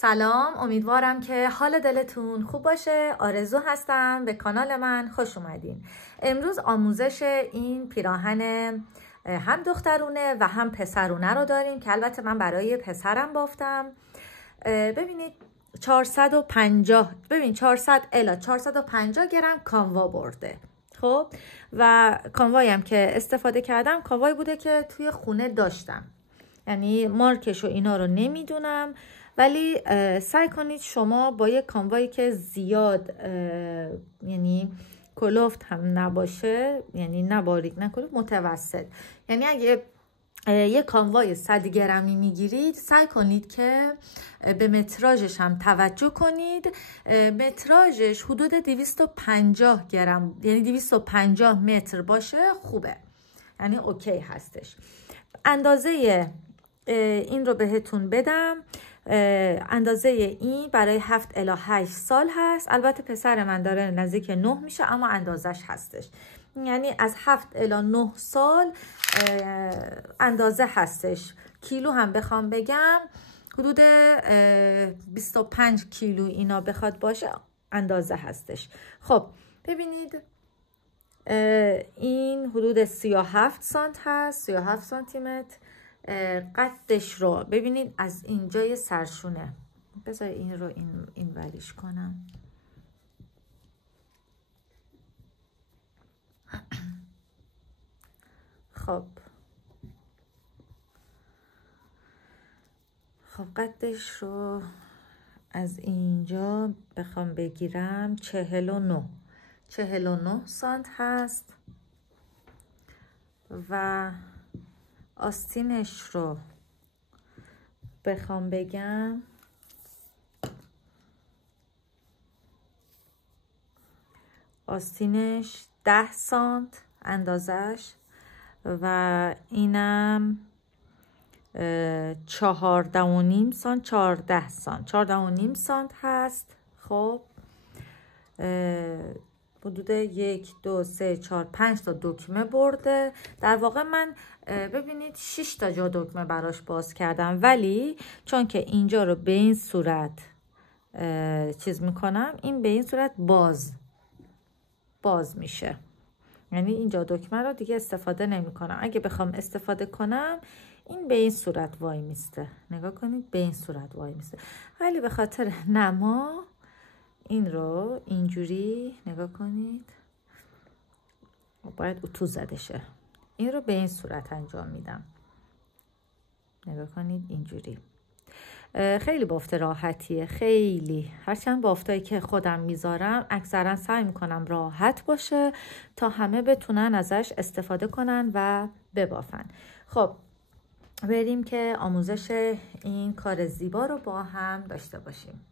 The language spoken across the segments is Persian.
سلام، امیدوارم که حال دلتون خوب باشه. آرزو هستم، به کانال من خوش اومدین. امروز آموزش این پیراهن هم دخترونه و هم پسرونه رو داریم که البته من برای پسرم بافتم. ببینید 400 الی 450 گرم کانوا برده. خب و کانوایی هم که استفاده کردم کانوایی بوده که توی خونه داشتم، یعنی مارکش و اینا رو نمیدونم، ولی سعی کنید شما با یه کانوایی که زیاد یعنی کلفت هم نباشه، یعنی نه باریک نه کلفت، متوسط. یعنی اگه یه کانوای 100 گرمی میگیرید سعی کنید که به متراژش هم توجه کنید. متراژش حدود 250 گرم، یعنی 250 متر باشه خوبه، یعنی اوکی هستش. اندازه این رو بهتون بدم. اندازه این برای 7 الی 8 سال هست. البته پسر من داره نزدیک 9 میشه، اما اندازش هستش، یعنی از 7 الی 9 سال اندازه هستش. کیلو هم بخوام بگم حدود 25 کیلو اینا بخواد باشه اندازه هستش. خب ببینید این حدود 37 سانت هست، 37 سانتی متر. قدش رو ببینید از اینجای سرشونه. بذار این رو این وریش کنم. خب قدش رو از اینجا بخوام بگیرم 49 سانت هست و آستینش رو بخوام بگم آستینش 10 سانت اندازش و اینم 14.5 سانت 14.5 سانت هست. خب حدود 1 2 3 4 5 تا دکمه برده. در واقع من ببینید 6 تا جا دکمه براش باز کردم، ولی چون که اینجا رو به این صورت چیز میکنم، این به این صورت باز میشه، یعنی اینجا دکمه رو دیگه استفاده نمی کنم. اگه بخوام استفاده کنم این به این صورت وای میسته، نگاه کنید به این صورت وای میسته، ولی به خاطر نما این رو اینجوری نگاه کنید، باید اتو زده شه. این رو به این صورت انجام میدم، نگاه کنید اینجوری. خیلی بافت راحتیه، خیلی. هرچند بافتایی که خودم میذارم اکثرا سعی میکنم راحت باشه تا همه بتونن ازش استفاده کنن و ببافن. خب بریم که آموزش این کار زیبا رو با هم داشته باشیم.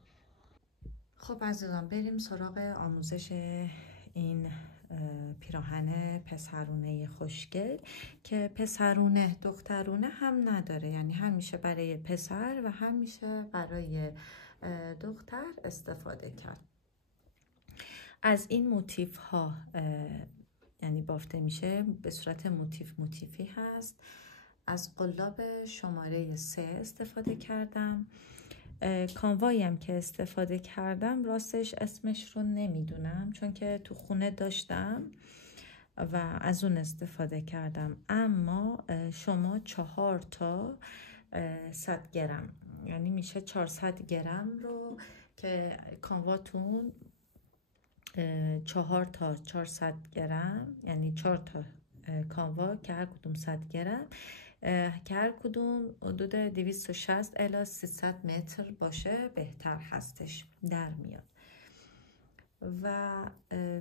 خب عزیزان بریم سراغ آموزش این پیراهن پسرونه خوشگل که پسرونه دخترونه هم نداره، یعنی هم میشه برای پسر و هم میشه برای دختر استفاده کرد. از این موتیف ها یعنی بافته میشه به صورت موتیفی هست. از قلاب شماره 3 استفاده کردم. کانوایی هم که استفاده کردم راستش اسمش رو نمیدونم، چون که تو خونه داشتم و از اون استفاده کردم. اما شما 4 تا 100 گرم، یعنی میشه 400 گرم رو که کانواتون 4 تا 400 گرم، یعنی 4 تا کانوا که هر کدوم 100 گرم که هر کدوم حدود 260 الی 300 متر باشه بهتر هستش، در میاد. و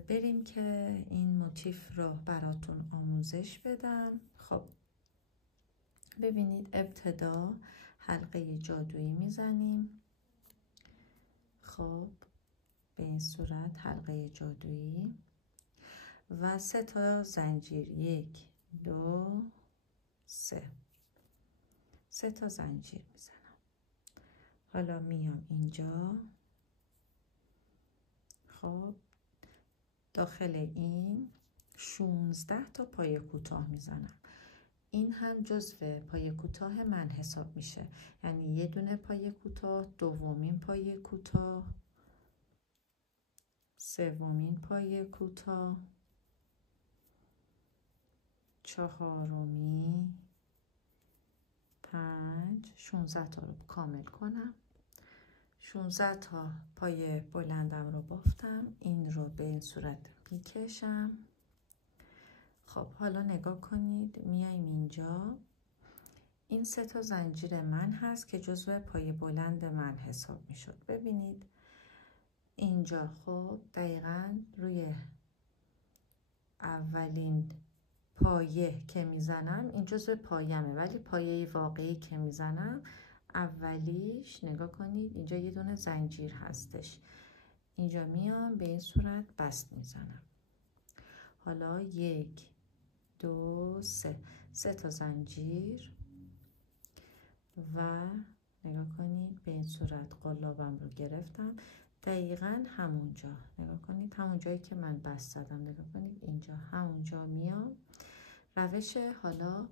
بریم که این موتیف رو براتون آموزش بدم. خب ببینید ابتدا حلقه جادویی میزنیم. خب به این صورت حلقه جادویی و 3 تا زنجیر، 1 2 3 تا زنجیر میزنم. حالا میام اینجا. خب داخل این 16 تا پای کوتاه میزنم. این هم جزو پای کوتاه من حساب میشه. یعنی یه دونه پای کوتاه، دومین پای کوتاه، سومین پای کوتاه، چهارمی، 5، 16 تا رو کامل کنم. 16 تا پای بلندم رو بافتم. این رو به این صورت میکشم. خب حالا نگاه کنید، میایم اینجا. این 3 تا زنجیر من هست که جزو پای بلند من حساب میشد. ببینید اینجا خب دقیقاً روی اولین پایه که میزنم، این جزو پایمه، ولی پایه واقعی که میزنم اولیش نگاه کنید اینجا یه دونه زنجیر هستش. اینجا میام به این صورت بست میزنم. حالا 1 2 3 تا زنجیر و نگاه کنید به این صورت قلابم رو گرفتم. دقیقاً همونجا نگاه کنید، همون جایی که من بست زدم، نگاه کنید اینجا همونجا میام. روش حالا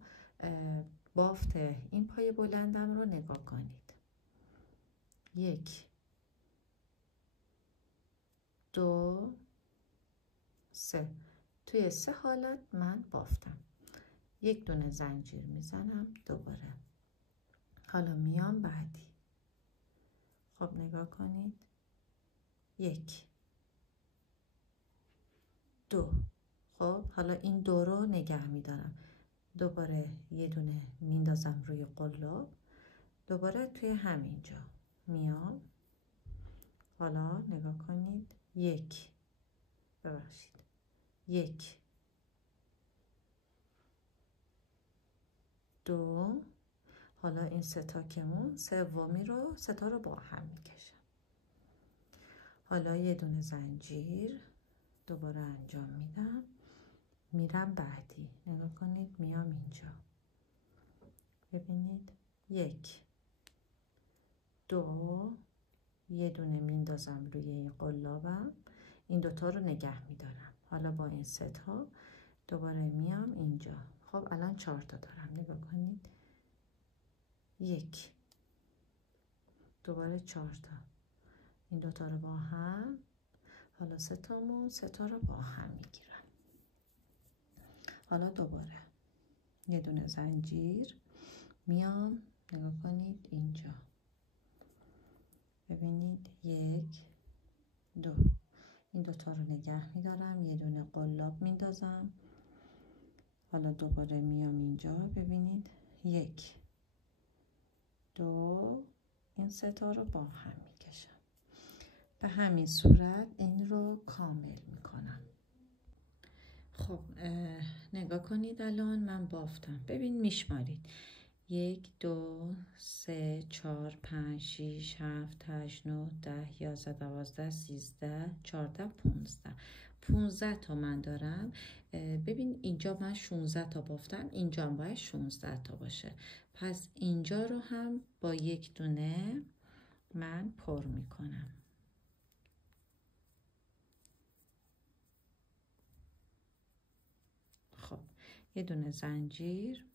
بافت این پای بلندم رو نگاه کنید. 1 2 3. توی 3 حالت من بافتم. یک دونه زنجیر میزنم دوباره. حالا میام بعدی. خب نگاه کنید 1 2. خب حالا این 2 رو نگه میدارم. دوباره یه دونه میندازم روی قلاب. دوباره توی همینجا میام. حالا نگاه کنید 1 ببخشید 1 2. حالا این 3 تا کمون، سومی رو 3 تا رو با هم میکشم. حالا یه دونه زنجیر دوباره انجام میدم. میرم بعدی. نگاه کنید میام اینجا. ببینید 1 2. یه دونه میندازم روی این قلابم. این دوتا رو نگه میدارم. حالا با این 3 تا دوباره میام اینجا. خب الان 4 تا دارم. نگاه کنید 1 دوباره 4 تا. این دوتا رو با هم. حالا 3 تا رو با هم میگیرم. حالا دوباره یه دونه زنجیر میام. نگاه کنید اینجا. ببینید 1 2. این دوتا رو نگه میدارم. یه دونه قلاب میندازم. حالا دوباره میام اینجا. ببینید 1 2. این 3 تا رو با هم میکشم. به همین صورت این رو کامل میکنم. خب نگاه کنید الان من بافتم. ببین میشمارید 1 2 3 4 5 6 7 8 9 10 11 12 13 14 15 تا من دارم. ببین اینجا من 16 تا بافتم، اینجا هم باید 16 تا باشه. پس اینجا رو هم با یک دونه من پر میکنم. خب یه دونه زنجیر.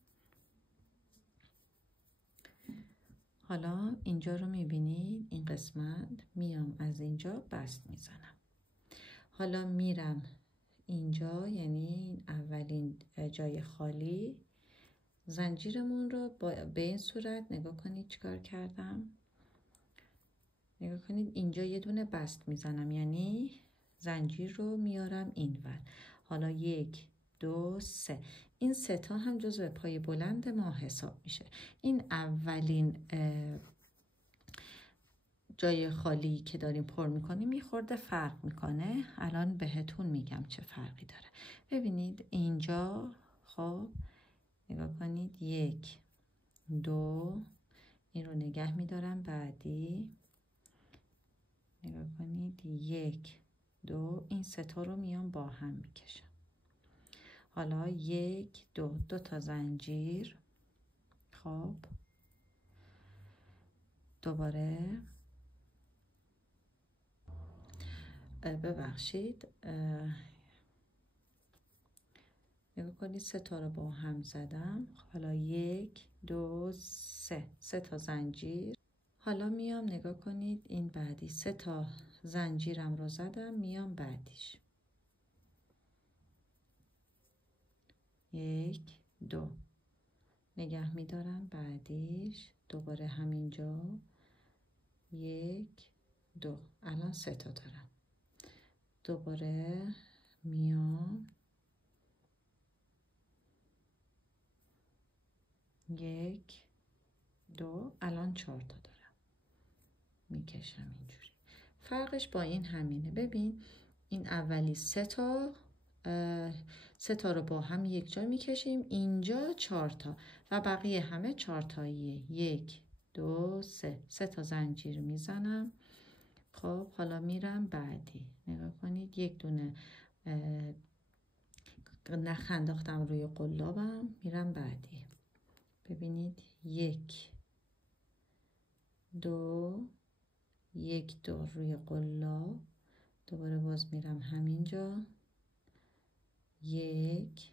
حالا اینجا رو میبینید این قسمت میام از اینجا بست میزنم. حالا میرم اینجا، یعنی اولین جای خالی، زنجیرمون رو به این صورت نگاه کنید چیکار کردم. نگاه کنید اینجا یه دونه بست میزنم، یعنی زنجیر رو میارم اینور. حالا 1 2 3. این 3 تا هم جزو پای بلند ما حساب میشه. این اولین جای خالی که داریم پر میکنیم یه خورده فرق میکنه. الان بهتون میگم چه فرقی داره. ببینید اینجا خب نگاه کنید 1 2. این رو نگه میدارم. بعدی نگاه کنید 1 2. این 3 تا رو میام با هم میکشم. حالا 1 2. 2 تا زنجیر. خب دوباره ببخشید نگاه کنید 3 تا رو با هم زدم. حالا 1 2 3 تا زنجیر. حالا میام نگاه کنید این بعدی 3 تا زنجیرم رو زدم، میام بعدیش 1 2 نگه میدارم، بعدیش دوباره همینجا 1 2. الان 3 تا دارم. دوباره میام 1 2. الان 4 تا دارم. میکشم اینجوری. فرقش با این همینه. ببین این اولی 3 تا 3 تا رو با هم یک جا میکشیم، اینجا 4 تا و بقیه همه 4 تاییه. 1 2 3 تا زنجیر میزنم. خب حالا میرم بعدی. نگاه کنید یک دونه نخ انداختم روی قلابم، میرم بعدی. ببینید 1 2 1 2 روی قلاب، دوباره باز میرم همینجا 1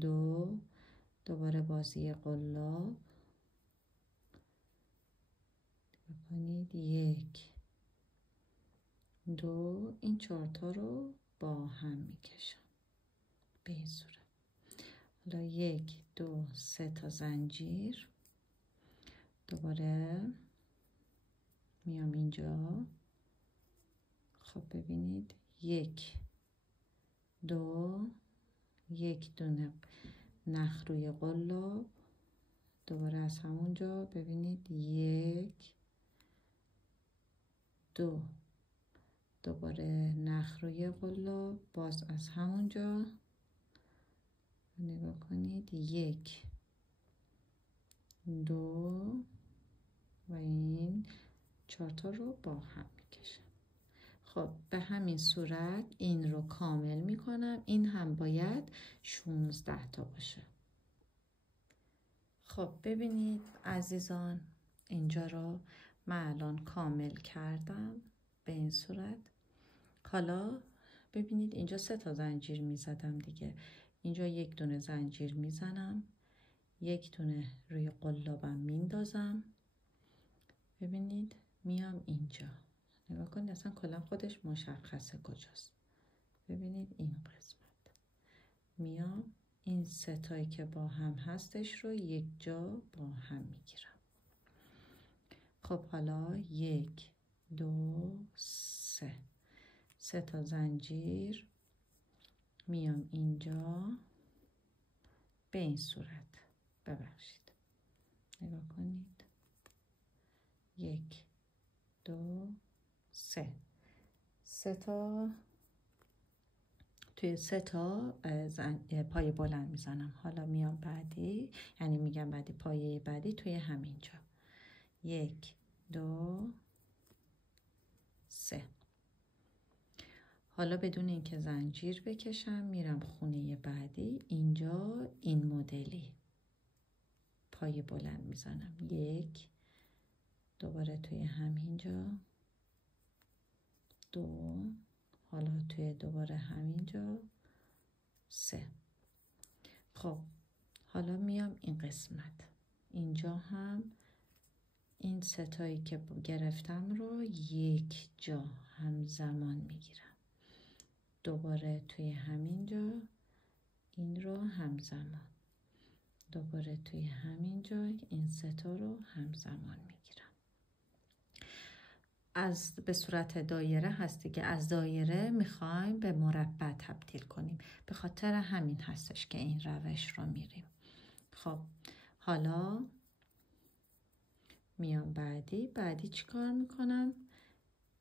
2 دوباره بازی قلاب بکنید 1 2. این 4 تا رو با هم میکشم به این صورت. حالا 1 2 3 تا زنجیر، دوباره میام اینجا. خب ببینید 1 2 1 دونه نخ روی قلاب، دوباره از همونجا ببینید 1 2 دوباره نخ روی قلاب، باز از همونجا نگاه کنید 1 2 و این 4 تا رو با هم میکشم. خب به همین صورت این رو کامل میکنم. این هم باید 16 تا باشه. خب ببینید عزیزان، اینجا رو من الان کامل کردم به این صورت. حالا ببینید اینجا 3 تا زنجیر میزدم دیگه، اینجا یک دونه زنجیر میزنم، یک دونه روی قلابم میندازم. ببینید میام اینجا، نگاه کنید اصلا کلا خودش مشخصه کجاست. ببینید این قسمت میام این 3 تایی که با هم هستش رو یک جا با هم میگیرم. خب حالا 1 2 3 تا زنجیر، میام اینجا به این صورت. ببخشید نگاه کنید 1 2 3 تا توی 3 تا پای بلند میزنم. حالا میام بعدی، یعنی میگم بعدی پایه بعدی توی همینجا 1 2 3. حالا بدون اینکه زنجیر بکشم میرم خونه بعدی. اینجا این مدلی پای بلند میزنم 1 دوباره توی همینجا 2 حالا توی دوباره همینجا 3. خب حالا میام این قسمت، اینجا هم این 3 تایی که گرفتم رو یک جا همزمان میگیرم، دوباره توی همینجا این رو همزمان، دوباره توی همینجا این 3 تا رو همزمان میگیرم. به صورت دایره هستی که از دایره میخوایم به مربع تبدیل کنیم، به خاطر همین هستش که این روش رو میریم. خب حالا میام بعدی چی کار میکنم؟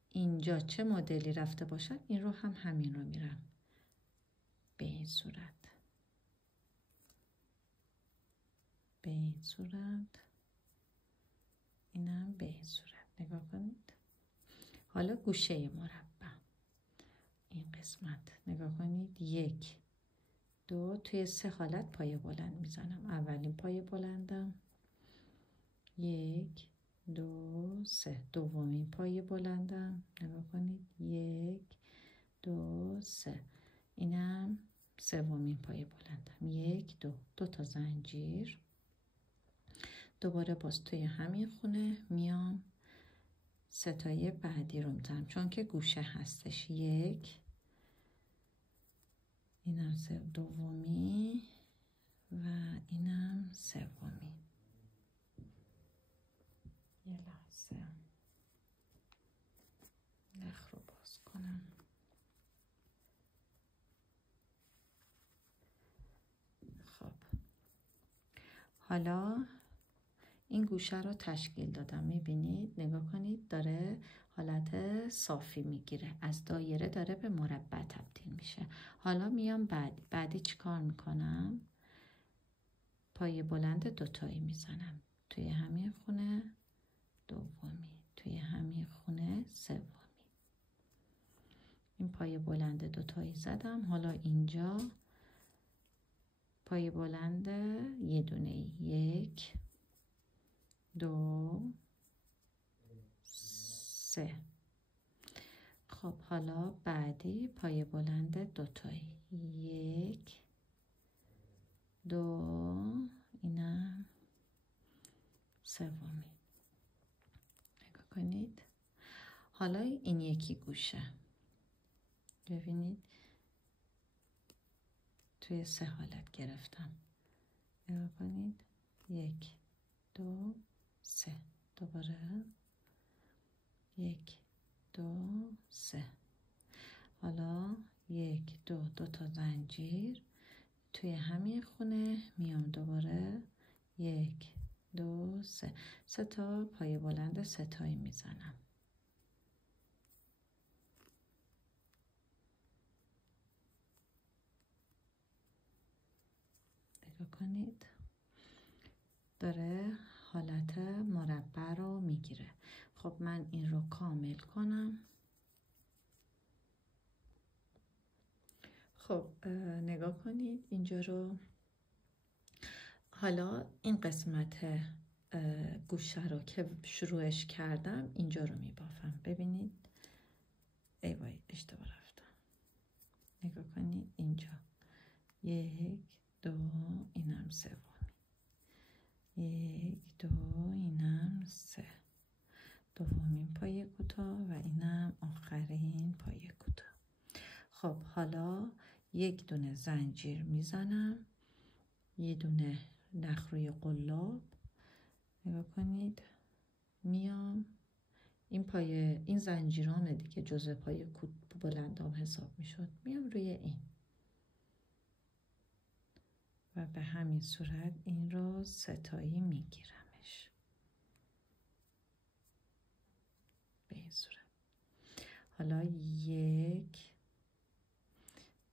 اینجا چه مدلی رفته باشم این رو هم همین رو میرم به این صورت، به این صورت، اینم به این صورت. نگاه کنید. حالا گوشه مربع این قسمت نگاه کنید 1 2 توی 3 حالت پای بلند میزنم. اولین پای بلندم 1 2 3، دومین پای بلندم نگاه کنید 1 2 3، اینم سومین پایه بلندم، 1 2 2 تا زنجیر، دوباره باز توی همین خونه میام ستای بعدی رو میزنم چون که گوشه هستش. 1 اینم دومی و اینم سومی. یه لحظه نخ رو باز کنم. خب حالا این گوشه رو تشکیل دادم، میبینید نگاه کنید داره حالت صافی میگیره، از دایره داره به مربع تبدیل میشه. حالا میام بعدی چی کار میکنم؟ پایه بلند دوتایی میزنم توی همین خونه دومی، توی همین خونه سومی. این پایه بلند دوتایی زدم. حالا اینجا پایه بلند یه دونه، 1 2 3. خب حالا بعدی پایه بلند دوتایی، 1 2 اینم سومی. نگاه کنید. حالا این یکی گوشه ببینید توی 3 حالت گرفتم. نگاه کنید 1 2 3. دوباره 1 2 3. حالا 1 2 2 تا زنجیر توی همین خونه میام دوباره 1 2 3. 3 تا پایه بلند ستایی میزنم. نگاه کنید داره حالت مربع رو میگیره. خب من این رو کامل کنم. خب نگاه کنید اینجا رو. حالا این قسمت گوشه رو که شروعش کردم اینجا رو میبافم. ببینید ای وای اشتباه رفتم. نگاه کنید اینجا 1 2 اینم سومی، 1 2 اینم 3 دومین پایه کوتاه و اینم آخرین پایه کوتاه. خب حالا یک دونه زنجیر میزنم، یه دونه نخ روی قلاب. نگاه کنید میام این زنجیرامه دیگه جزء پایه بلندام حساب میشد. میام روی این و به همین صورت این رو ستایی میگیرمش به این صورت. حالا 1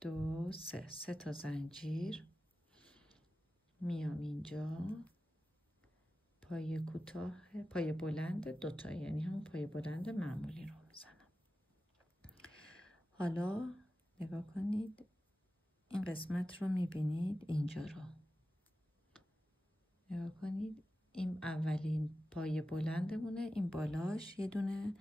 2 3 3 تا زنجیر میام اینجا پایه کوتاه پایه بلند دوتا، یعنی همون پایه بلند معمولی رو میزنم. حالا نگاه کنید این قسمت رو میبینید اینجا رو نگاه کنید. این اولین پایه بلندمونه، این بالاش یه دونه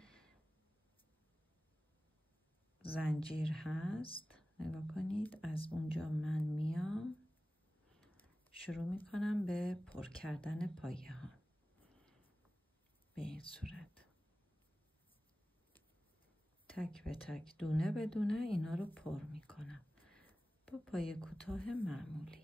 زنجیر هست. نگاه کنید از اونجا من میام شروع میکنم به پر کردن پایه ها به این صورت، تک به تک دونه به دونه اینا رو پر میکنم با پایه کوتاه معمولی.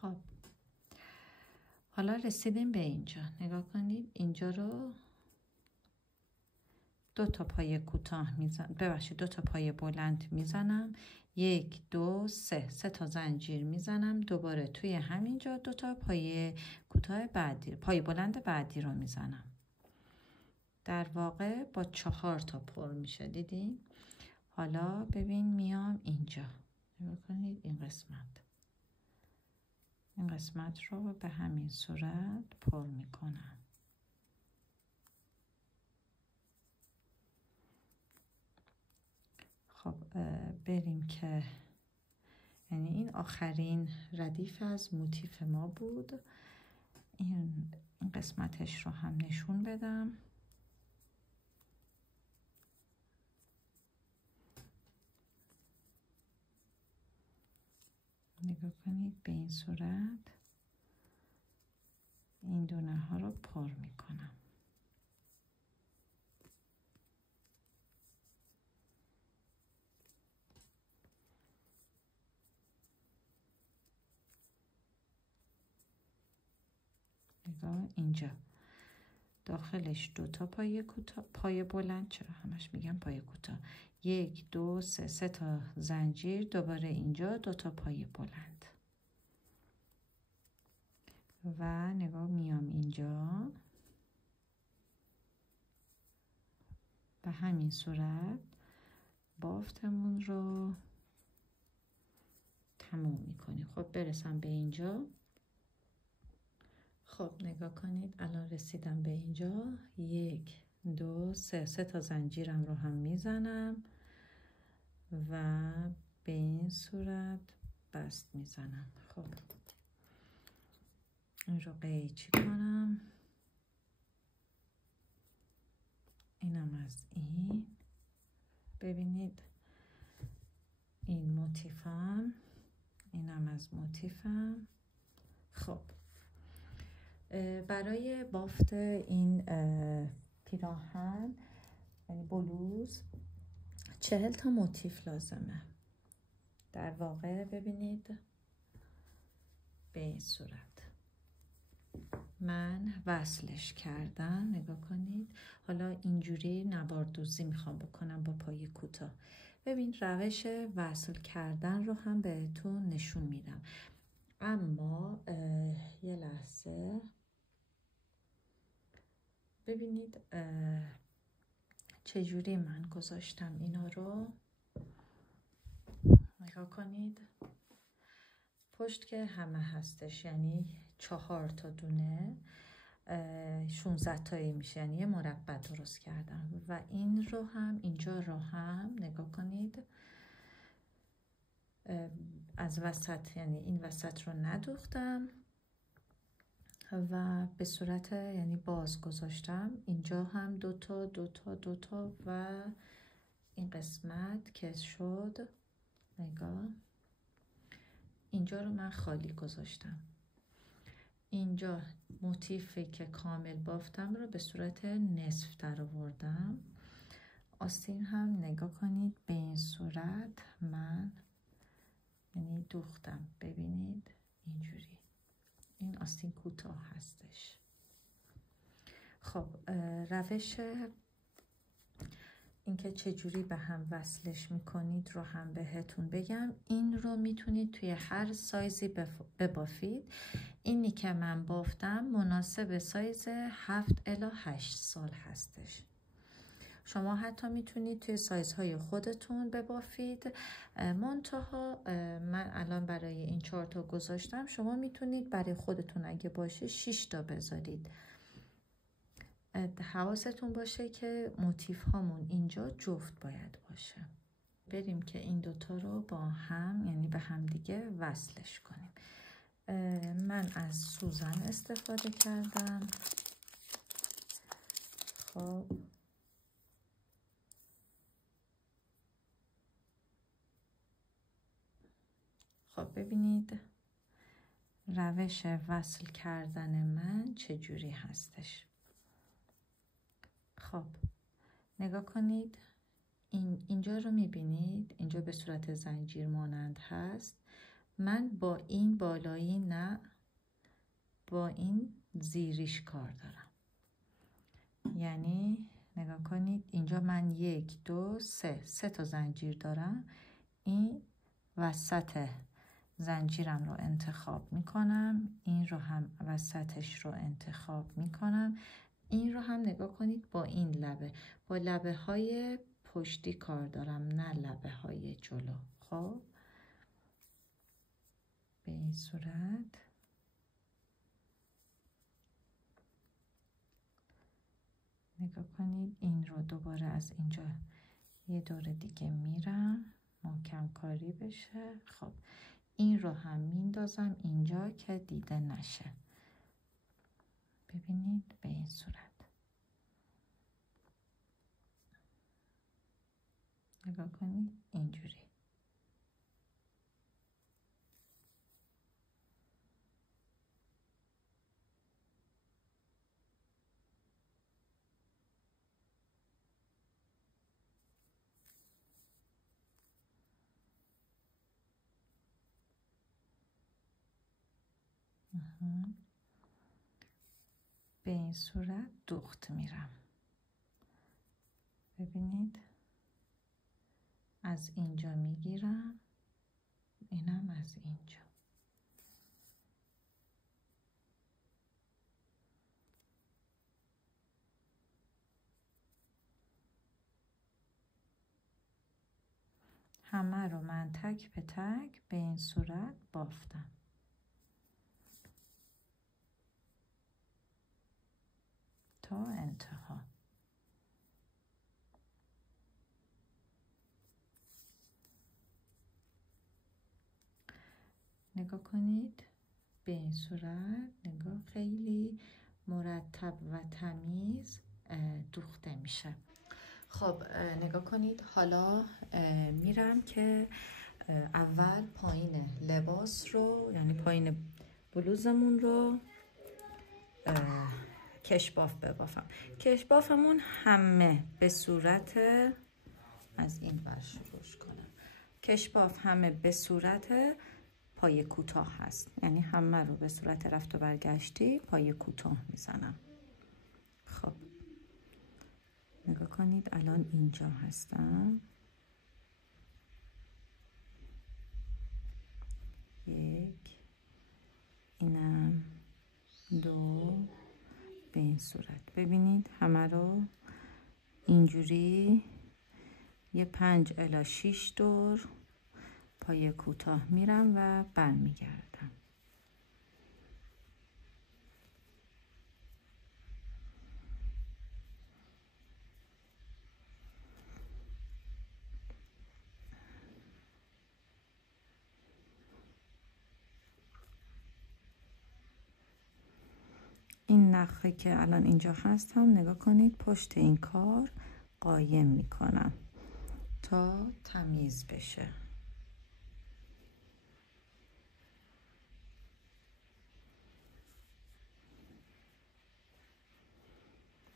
خب حالا رسیدیم به اینجا. نگاه کنید اینجا رو 2 تا پای کوتاه میزنم، ببخشید 2 تا پای بلند میزنم، 1 2 3 تا زنجیر میزنم، دوباره توی همینجا 2 تا پای کوتاه بعدی، پای بلند بعدی رو میزنم. در واقع با 4 تا پر میشه. دیدین؟ حالا ببین میام اینجا، ببینید این قسمت رو به همین صورت پر میکنم. خب بریم که یعنی این آخرین ردیف از موتیف ما بود. این قسمتش رو هم نشون بدم. نگاه کنید به این صورت این دونه ها رو پر میکنم. نگاه اینجا داخلش 2 تا پای کوتاه، پای بلند، چرا همش میگم پای کوتاه، 1 2 3 تا زنجیر، دوباره اینجا 2 تا پای بلند و نگاه میام اینجا به همین صورت بافتمون رو تموم میکنیم. خب برسم به اینجا. خب نگاه کنید الان رسیدم به اینجا، 1 2 3 تا زنجیرم رو هم میزنم و به این صورت بست میزنم. خب این رو قیچی کنم، اینم از این. ببینید این موتیفم، اینم از موتیفم. خب برای بافت این پیراهن یعنی بلوز 40 تا موتیف لازمه. در واقع ببینید به این صورت من وصلش کردم. نگاه کنید حالا اینجوری نواردوزی میخوام بکنم با پای کوتاه. ببین روش وصل کردن رو هم بهتون نشون میدم، اما یه لحظه ببینید چجوری من گذاشتم اینا رو. نگاه کنید پشت که همه هستش، یعنی 4 تا دونه 16 تایی میشه، یعنی یه مربع درست کردم و این رو هم اینجا رو هم نگاه کنید از وسط، یعنی این وسط رو ندوختم و به صورت یعنی باز گذاشتم. اینجا هم 2 تا 2 تا 2 تا و این قسمت که شد، نگاه اینجا رو من خالی گذاشتم. اینجا موتیفی که کامل بافتم رو به صورت نصف در آوردم. آستین هم نگاه کنید به این صورت من یعنی دوختم. ببینید اینجوری، این آستین کوتاه هستش. خب روش اینکه چجوری به هم وصلش میکنید رو هم بهتون بگم. این رو میتونید توی هر سایزی ببافید. اینی که من بافتم مناسب سایز 7 الی 8 سال هستش. شما حتی میتونید توی سایزهای خودتون ببافید. منتها من الان برای این 4 تا گذاشتم، شما میتونید برای خودتون اگه باشه 6 تا بذارید. حواستون باشه که موتیف هامون اینجا جفت باید باشه. بریم که این 2 تا رو با هم یعنی به هم دیگه وصلش کنیم. من از سوزن استفاده کردم. خب ببینید روش وصل کردن من چجوری هستش. خب نگاه کنید اینجا رو میبینید، اینجا به صورت زنجیر مانند هست. من با این بالایی نه با این زیریش کار دارم. یعنی نگاه کنید اینجا من 1 2 3 تا زنجیر دارم. این وسط زنجیرم رو انتخاب میکنم، این رو هم وسطش رو انتخاب میکنم، این رو هم نگاه کنید با این لبه، با لبه های پشتی کار دارم نه لبه های جلو. خب به این صورت نگاه کنید. این رو دوباره از اینجا یه دور دیگه میرم محکم کاری بشه. خب این رو هم میندازم اینجا که دیده نشه. ببینید به این صورت نگاه کنید اینجوری. به این صورت دوخت میرم. ببینید از اینجا میگیرم، اینم از اینجا. همه رو من تک به تک به این صورت بافتم تا انتها. نگاه کنید به این صورت، نگاه خیلی مرتب و تمیز دوخته میشه. خب نگاه کنید حالا میرم که اول پایین لباس رو یعنی پایین بلوزمون رو کشباف ببافم. کشبافمون همه به صورت از این ور شروع کنم. کشباف همه به صورت پای کوتاه هست، یعنی همه رو به صورت رفت و برگشتی پای کوتاه میزنم. خب نگاه کنید الان اینجا هستم. 1 اینم 2 به این صورت. ببینید همه رو اینجوری یه 5 الی 6 دور پای کوتاه میرم و برمیگردم. این نخی که الان اینجا هست هم نگاه کنید پشت این کار قایم میکنم تا تمیز بشه.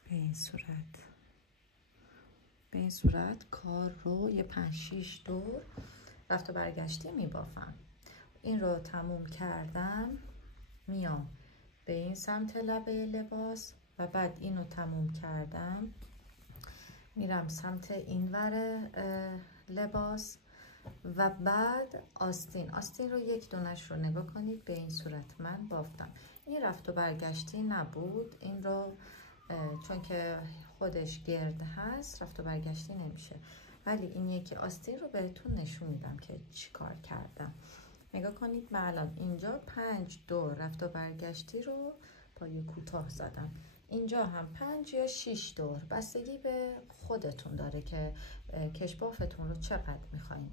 به این صورت کار رو یه 5-6 دور رفت و برگشتی میبافم. این رو تموم کردم میام به این سمت لبه لباس و بعد اینو تموم کردم میرم سمت این ور لباس و بعد آستین رو یک دونش رو نگاه کنید به این صورت من بافتم. این رفت و برگشتی نبود، این رو چون که خودش گرد هست رفت و برگشتی نمیشه، ولی این یکی آستین رو بهتون نشون میدم که چی کار کردم. نگاه کنید من الان اینجا 5 دور رفت و برگشتی رو پای کوتاه زدم، اینجا هم 5 یا 6 دور، بستگی به خودتون داره که کشبافتون رو چقدر میخواین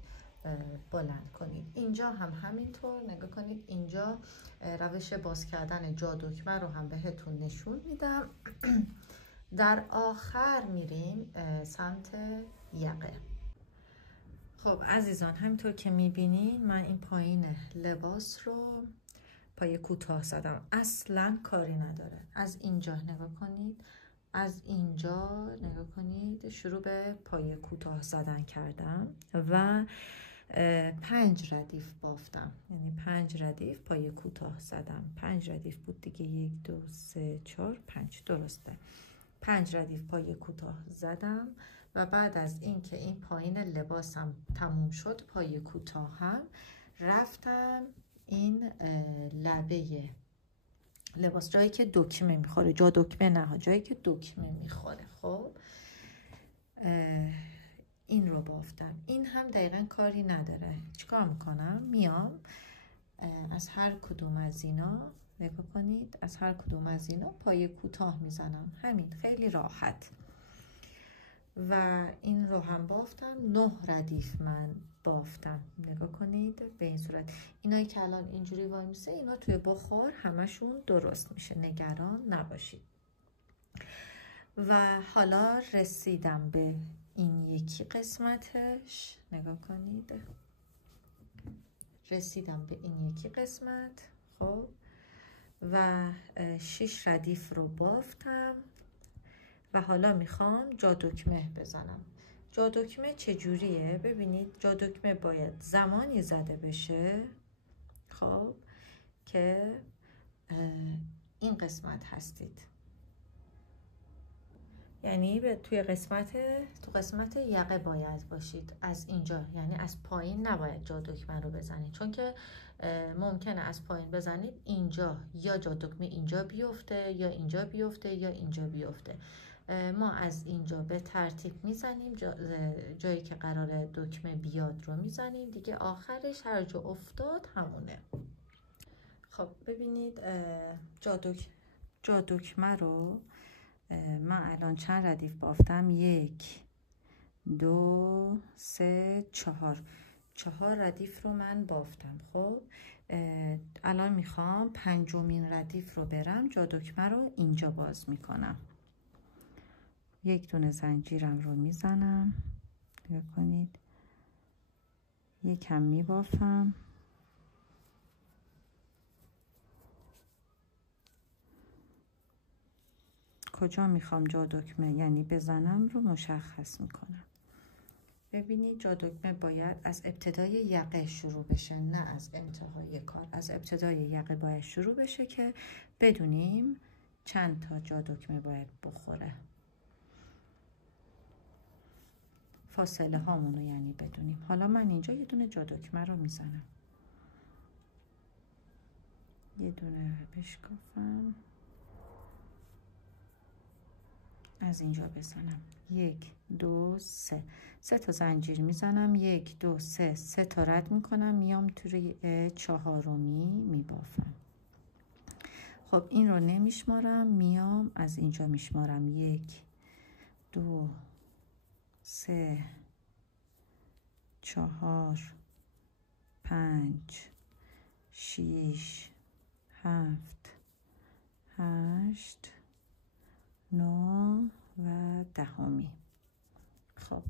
بلند کنید. اینجا هم همینطور نگاه کنید، اینجا روش باز کردن جا دکمه رو هم بهتون نشون میدم. در آخر میریم سمت یقه. خب عزیزان همینطور که میبینید من این پایین لباس رو پای کوتاه زدم، اصلا کاری نداره. از اینجا نگاه کنید، از اینجا نگاه کنید شروع به پای کوتاه زدن کردم و 5 ردیف بافتم، یعنی 5 ردیف پای کوتاه زدم. 5 ردیف بود دیگه، 1 2 3 4 5 درسته. 5 ردیف پای کوتاه زدم و بعد از اینکه این پایین لباسم تموم شد پای کوتاه هم رفتم این لبه لباس جایی که دکمه میخوره، جا دکمه نه، جایی که دکمه میخوره. خب این رو بافتم. این هم دقیقا کاری نداره. چیکار میکنم؟ میام از هر کدوم از اینا نگاه کنید، از هر کدوم از اینا پای کوتاه میزنم. همین، خیلی راحت. و این رو هم بافتم. 9 ردیف من بافتم. نگاه کنید به این صورت. اینایی که الان اینجوری وای میسه اینا توی بخار همشون درست میشه، نگران نباشید. و حالا رسیدم به این یکی قسمتش. نگاه کنید، رسیدم به این یکی قسمت. خب و 6 ردیف رو بافتم و حالا میخوام جا دکمه بزنم. جا دکمه چجوریه؟ ببینید جا دکمه باید زمانی زده بشه خب که این قسمت هستید، یعنی توی قسمت یقه باید باشید. از اینجا، یعنی از پایین نباید جا دکمه رو بزنید، چون که ممکنه از پایین بزنید اینجا یا جا دکمه اینجا بیفته یا اینجا بیفته یا اینجا بیفته. ما از اینجا به ترتیب میزنیم، جایی که قرار دکمه بیاد رو میزنیم دیگه، آخرش هر جا افتاد همونه. خب ببینید جا دکمه رو من الان چند ردیف بافتم؟ 1 2 3 4 ردیف رو من بافتم. خب الان میخوام 5مین ردیف رو برم جا دکمه رو اینجا باز میکنم. 1 دونه زنجیرم رو میزنم، نگاه کنید، یکم میبافم، کجا میخوام جا دکمه یعنی بزنم رو مشخص میکنم. ببینید جا دکمه باید از ابتدای یقه شروع بشه، نه از انتهای کار. از ابتدای یقه باید شروع بشه که بدونیم چند تا جا دکمه باید بخوره، فاصله هامونو یعنی بدونیم. حالا من اینجا یه دونه جا دکمه رو میزنم، یه دونه بشکافم، از اینجا بزنم. 1 2 3 تا زنجیر میزنم. 1 2 3 تا رد میکنم، میام توی 4می میبافم. خب این رو نمیشمارم، میام از اینجا میشمارم. 1 2 3 4 5 6 7 8 9 و 10. خب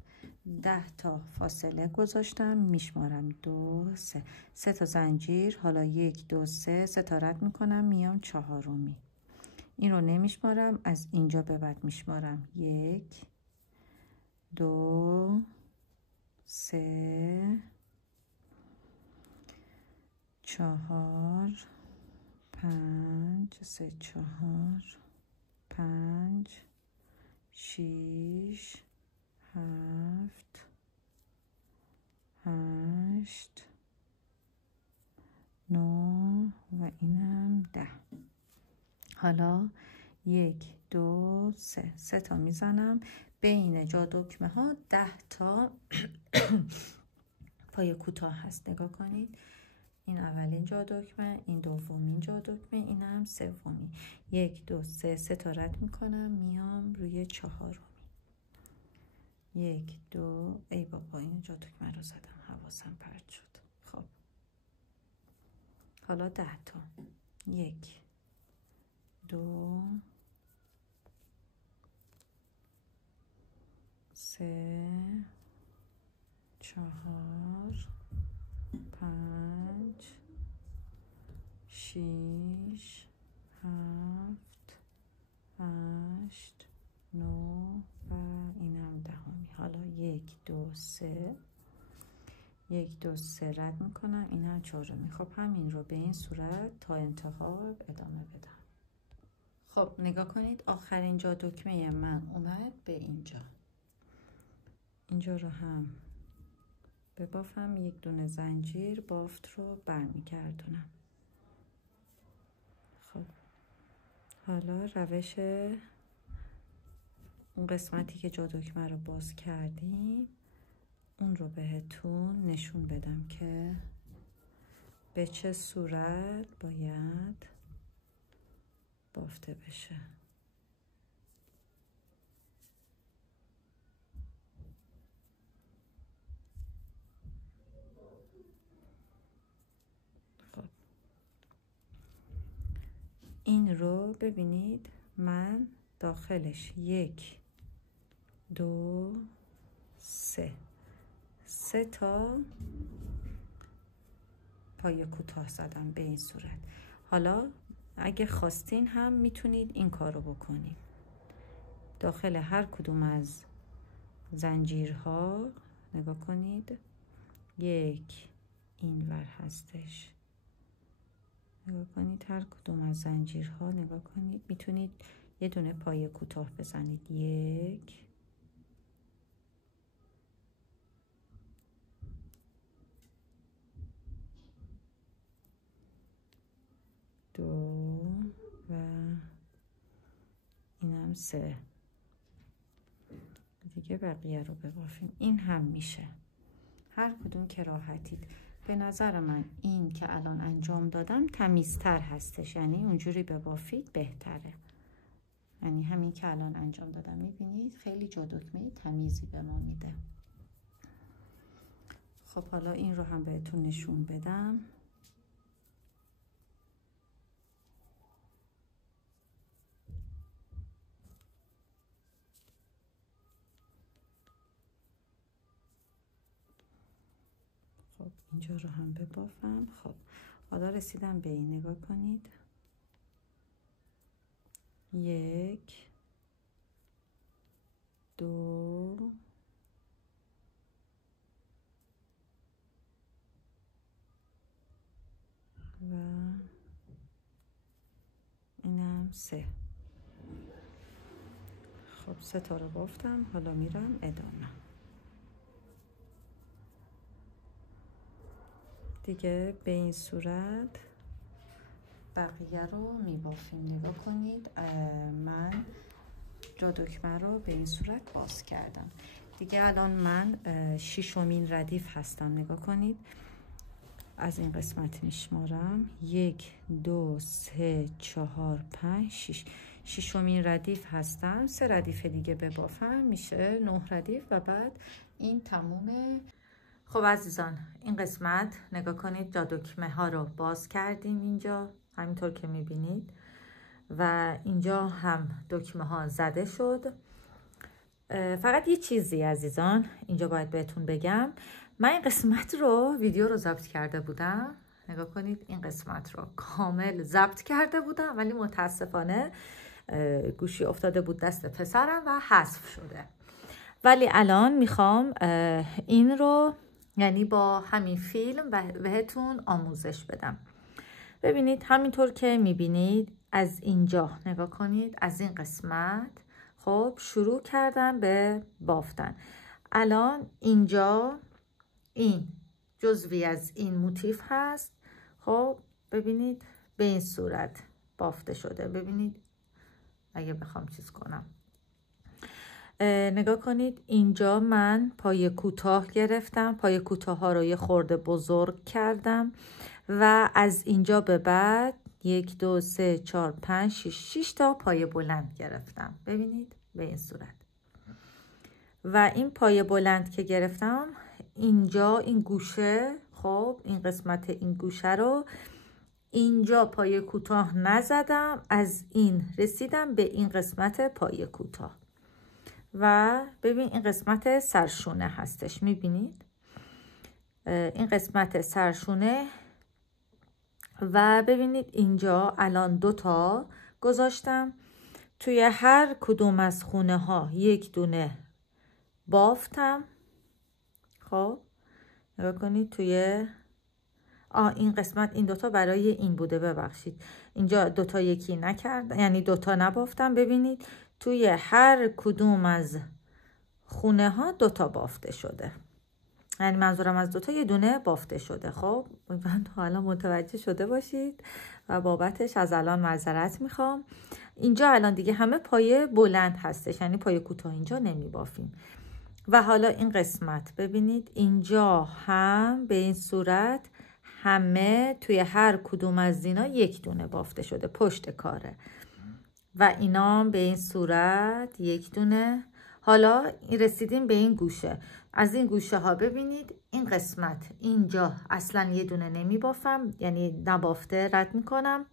10 تا فاصله گذاشتم، میشمارم. 2 3 تا زنجیر. حالا 1 2 3 تا رد میکنم، میام 4می. این رو نمیشمارم، از اینجا به بعد میشمارم. 1 2 3 4 5 3 4 5 6 7 8 9 و اینم 10. حالا 1 2 3 تا میزنم. بین جا دکمه ها 10 تا پای کوتاه هست. نگاه کنید، این اولین جا دکمه، این دومین جا دکمه، اینم سومی. 1 2 3 تا رد میکنم، میام روی 4می. 1 2 ای بابا این جا دکمه رو زدم، حواسم پرت شد. خب حالا 10 تا. 1 2 3 4 5 6 7 8 9 و اینم 10. حالا 1 2 3 1 2 3 رد میکنم، اینم 4می. خب همین رو به این صورت تا انتها ادامه بدم. خب نگاه کنید آخرین جا دکمه من اومد به اینجا. اینجا رو هم ببافم، یک دونه زنجیر بافت رو برمیگردونم. خب حالا روش اون قسمتی که جا دکمه رو باز کردیم اون رو بهتون نشون بدم که به چه صورت باید بافته بشه. خب این رو ببینید من داخلش 1 2 3 تا پای کوتاه زدم به این صورت. حالا اگه خواستین هم میتونید این کار رو بکنید. داخل هر کدوم از زنجیرها نگاه کنید، 1 اینور هستش، نگاه کنید هر کدوم از زنجیرها نگاه کنید، میتونید یه دونه پای کوتاه بزنید. 1 2 و اینم 3 دیگه. بقیه رو ببافیم. این هم میشه هر کدوم که راحتید. به نظر من این که الان انجام دادم تمیزتر هستش، یعنی اونجوری ببافید بهتره. یعنی همین که الان انجام دادم میبینید خیلی جا دکمه تمیزی به ما میده. خب حالا این رو هم بهتون نشون بدم. خب اینجا رو هم ببافم. خب حالا رسیدم به این، نگاه کنید 1 2 و اینم 3. خب 3 تا رو بافتم. حالا میرم ادامه. دیگه به این صورت بقیه رو میبافیم. نگاه کنید من جا دکمه رو به این صورت باز کردم. دیگه الان من 6مین ردیف هستم. نگاه کنید از این قسمت میشمارم 1 2 3 4 5 6. 6مین ردیف هستم. 3 ردیف دیگه ببافم میشه 9 ردیف و بعد این تمومه. خب عزیزان این قسمت نگاه کنید جا دکمه ها رو باز کردیم اینجا همینطور که میبینید و اینجا هم دکمه ها زده شد. فقط یه چیزی عزیزان اینجا باید بهتون بگم. من این قسمت رو ویدیو رو ضبط کرده بودم، نگاه کنید این قسمت رو کامل ضبط کرده بودم ولی متاسفانه گوشی افتاده بود دست پسرم و حذف شده. ولی الان میخوام این رو یعنی با همین فیلم بهتون آموزش بدم. ببینید همینطور که میبینید از اینجا نگاه کنید از این قسمت خب شروع کردم به بافتن. الان اینجا این جزوی از این موتیف هست. خب ببینید به این صورت بافته شده. ببینید اگه بخوام چیز کنم نگاه کنید اینجا من پای کوتاه گرفتم، پای کوتاه ها رو یه خورده بزرگ کردم و از اینجا به بعد 1 2 3 4 5 6 تا پای بلند گرفتم. ببینید به این صورت. و این پای بلند که گرفتم اینجا این گوشه، خب این قسمت این گوشه رو اینجا پای کوتاه نزدم، از این رسیدم به این قسمت پای کوتاه و ببین این قسمت سرشونه هستش. میبینید این قسمت سرشونه و ببینید اینجا الان 2 تا گذاشتم. توی هر کدوم از خونه ها 1 دونه بافتم. خب نگاه کنید توی این قسمت این دوتا برای این بوده، ببخشید اینجا دوتا یکی نکرد، یعنی دوتا نبافتم. ببینید توی هر کدوم از خونه ها دوتا بافته شده، یعنی منظورم از دوتا یه دونه بافته شده. خب من حالا متوجه شده باشید و بابتش از الان معذرت میخوام. اینجا الان دیگه همه پایه بلند هستش، یعنی پایه کوتاه اینجا نمی بافیم. و حالا این قسمت ببینید اینجا هم به این صورت همه توی هر کدوم از اینا یک دونه بافته شده، پشت کاره. و اینا به این صورت یک دونه. حالا رسیدیم به این گوشه. از این گوشه ها ببینید این قسمت اینجا اصلا یه دونه نمی بافم، یعنی نبافته رد میکنم.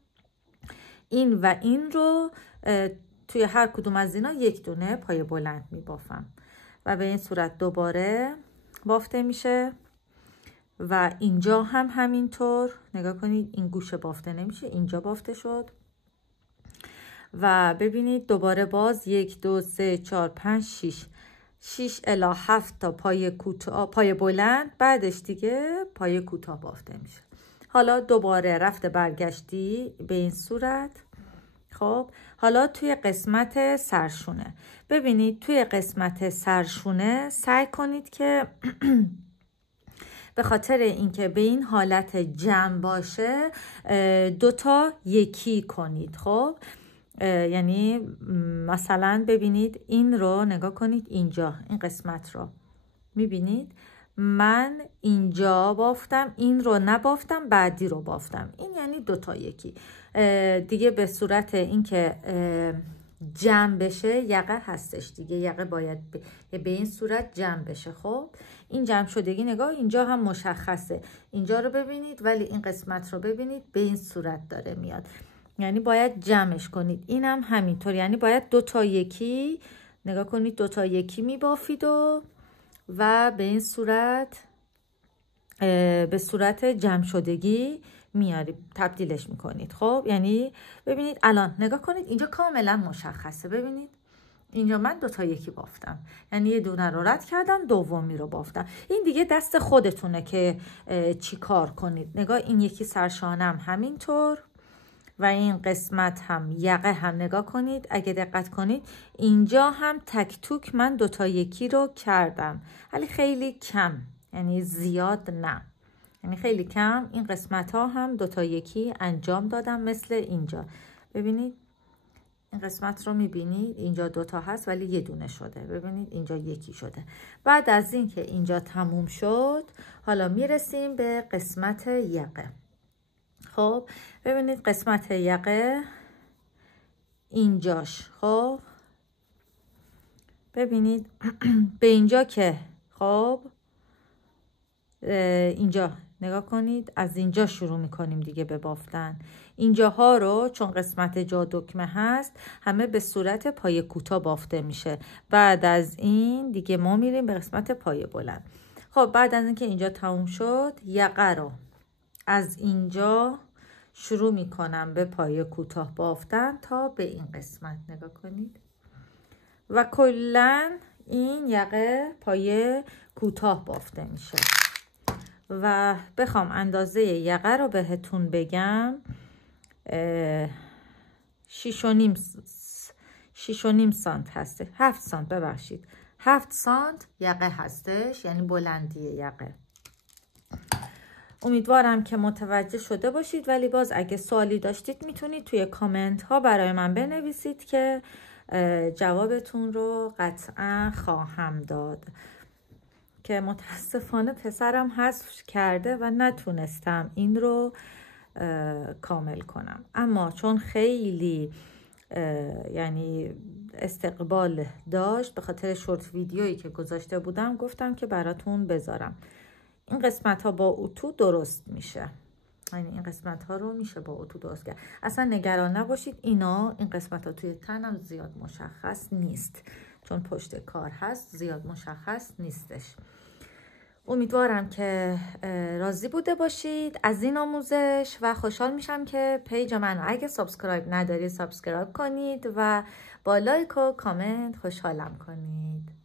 این و این رو توی هر کدوم از اینا یک دونه پایه بلند می بافم و به این صورت دوباره بافته میشه. و اینجا هم همینطور نگاه کنید، این گوشه بافته نمیشه، اینجا بافته شد. و ببینید دوباره باز 1 2 3 4 5 6 الی 7 تا پایه کوتاه، پایه بلند، بعدش دیگه پایه کوتاه بافته میشه. حالا دوباره رفته برگشتی به این صورت. خب حالا توی قسمت سرشونه ببینید، توی قسمت سرشونه سعی کنید که به خاطر اینکه به این حالت جمع باشه دوتا یکی کنید. خب یعنی مثلا ببینید این رو نگاه کنید، اینجا این قسمت رو میبینید من اینجا بافتم، این رو نبافتم، بعدی رو بافتم. این یعنی دوتا یکی دیگه. به صورت اینکه جمع بشه یقه هستش دیگه، یقه باید به این صورت جمع بشه. خب این جمع شدگی نگاه اینجا هم مشخصه، اینجا رو ببینید ولی این قسمت رو ببینید به این صورت داره میاد، یعنی باید جمعش کنید. این هم همینطور، یعنی باید دوتا یکی نگاه کنید، دوتا یکی میبافید و به این صورت به صورت جمع شدگی میارید، تبدیلش میکنید. خب یعنی ببینید الان نگاه کنید اینجا کاملا مشخصه. ببینید اینجا من دوتا یکی بافتم، یعنی یه دونه رو رد کردم، دومی رو بافتم. این دیگه دست خودتونه که چی کار کنید. نگاه این یکی سرشانم همینطور و این قسمت هم یقه هم نگاه کنید، اگه دقت کنید اینجا هم تک توک من دوتا یکی رو کردم، ولی خیلی کم، یعنی زیاد نه، یعنی خیلی کم. این قسمت ها هم دوتا یکی انجام دادم مثل اینجا. ببینید این قسمت رو میبینید اینجا دوتا هست ولی یه دونه شده، ببینید اینجا یکی شده. بعد از این که اینجا تموم شد حالا میرسیم به قسمت یقه. خب ببینید قسمت یقه اینجاش. خب ببینید به اینجا که خب اینجا نگاه کنید، از اینجا شروع میکنیم دیگه به بافتن. اینجاها رو چون قسمت جا دکمه هست همه به صورت پایه کوتاه بافته میشه. بعد از این دیگه ما میریم به قسمت پایه بلند. خب بعد از اینکه اینجا تموم شد یقه رو از اینجا شروع میکنم به پایه کوتاه بافتن تا به این قسمت نگاه کنید و کلن این یقه پایه کوتاه بافته میشه. و بخوام اندازه یقه رو بهتون بگم 6.5 سانت هسته، 7 سانت ببخشید، 7 سانت یقه هستش، یعنی بلندی یقه. امیدوارم که متوجه شده باشید، ولی باز اگه سوالی داشتید میتونید توی کامنت ها برای من بنویسید که جوابتون رو قطعا خواهم داد. که متاسفانه پسرم حذف کرده و نتونستم این رو کامل کنم، اما چون خیلی یعنی استقبال داشت به خاطر شورت ویدیویی که گذاشته بودم گفتم که براتون بذارم. این قسمت ها با اتو درست میشه، یعنی این قسمت ها رو میشه با اتو درست کرد. اصلا نگران نباشید، این قسمت ها توی تنم زیاد مشخص نیست چون پشت کار هست، زیاد مشخص نیستش. امیدوارم که راضی بوده باشید از این آموزش و خوشحال میشم که پیج من اگه سابسکرایب ندارید سابسکرایب کنید و با لایک و کامنت خوشحالم کنید.